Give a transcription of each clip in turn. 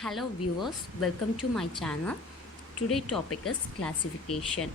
Hello viewers, welcome to my channel. Today topic is classification.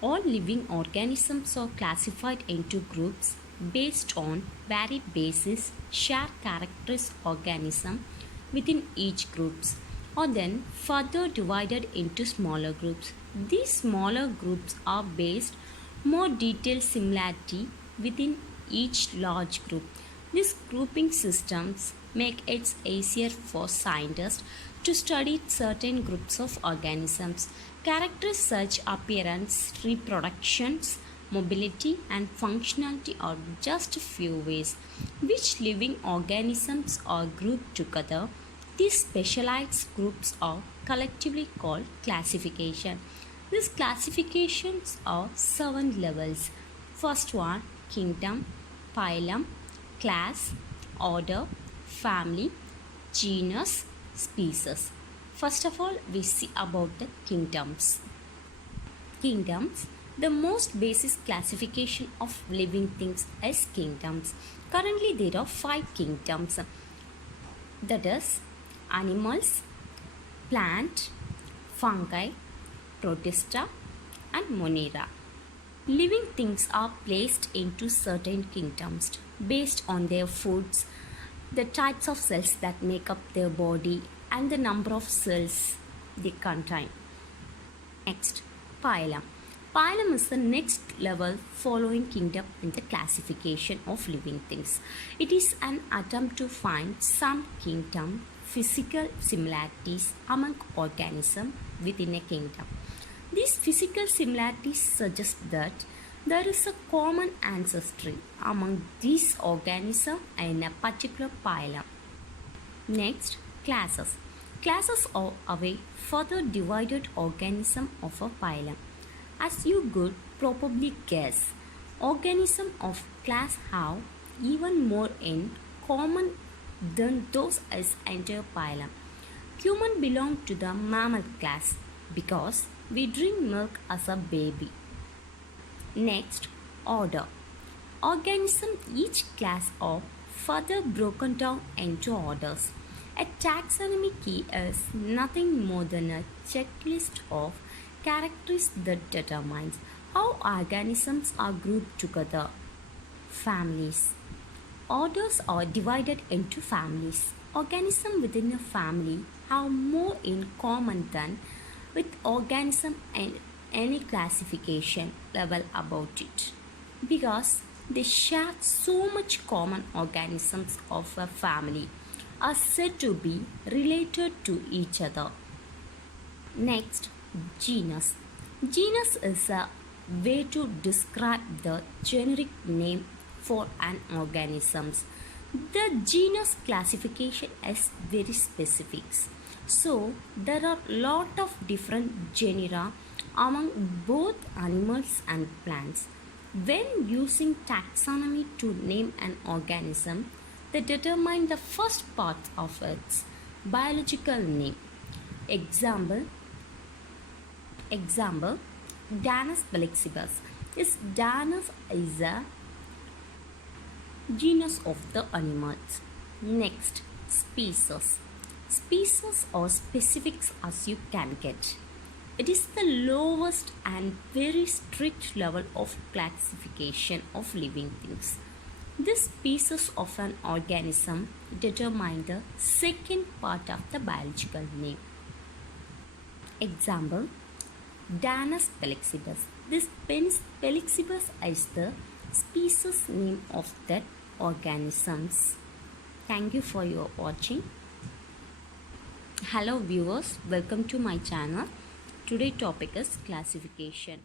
All living organisms are classified into groups based on varied bases, shared characteristics organism within each groups are then further divided into smaller groups. These smaller groups are based more detailed similarity within each large group. These grouping systems make it easier for scientists to study certain groups of organisms. Characters such appearance, reproductions, mobility, and functionality are just a few ways which living organisms are grouped together. These specialized groups are collectively called classification. These classifications are 7 levels. First one, kingdom, phylum, class, order, family, genus, species. First of all, we see about the kingdoms. Kingdoms, the most basic classification of living things is kingdoms. Currently, there are 5 kingdoms. That is, animals, plant, fungi, protista, and monera. Living things are placed into certain kingdoms based on their foods, the types of cells that make up their body, and the number of cells they contain. Next, phylum. Phylum is the next level following kingdom in the classification of living things. It is an attempt to find some kingdom physical similarities among organisms within a kingdom. These physical similarities suggest that there is a common ancestry among these organisms in a particular phylum. Next, classes. Classes are a further divided organism of a phylum. As you could probably guess, organisms of class have even more in common than those as entire phylum. Humans belong to the mammal class because we drink milk as a baby. Next, order. Organisms each class are further broken down into orders. A taxonomy key is nothing more than a checklist of characteristics that determines how organisms are grouped together. Families. Orders are divided into families. Organisms within a family have more in common than with organism and any classification level about it because they share so much common. Organisms of a family are said to be related to each other. Next, genus. Genus is a way to describe the generic name for an organism. The genus classification is very specific. So, there are a lot of different genera among both animals and plants. When using taxonomy to name an organism, they determine the first part of its biological name. Example, Danus Belexibus. Danus is a genus of the animals. Next, species. Species or specifics as you can get. It is the lowest and very strict level of classification of living things. This species of an organism determine the second part of the biological name. Example, Danus Belexibus. This Belexibus is the species name of that organisms. Thank you for your watching. Hello viewers, welcome to my channel. Today topic is classification.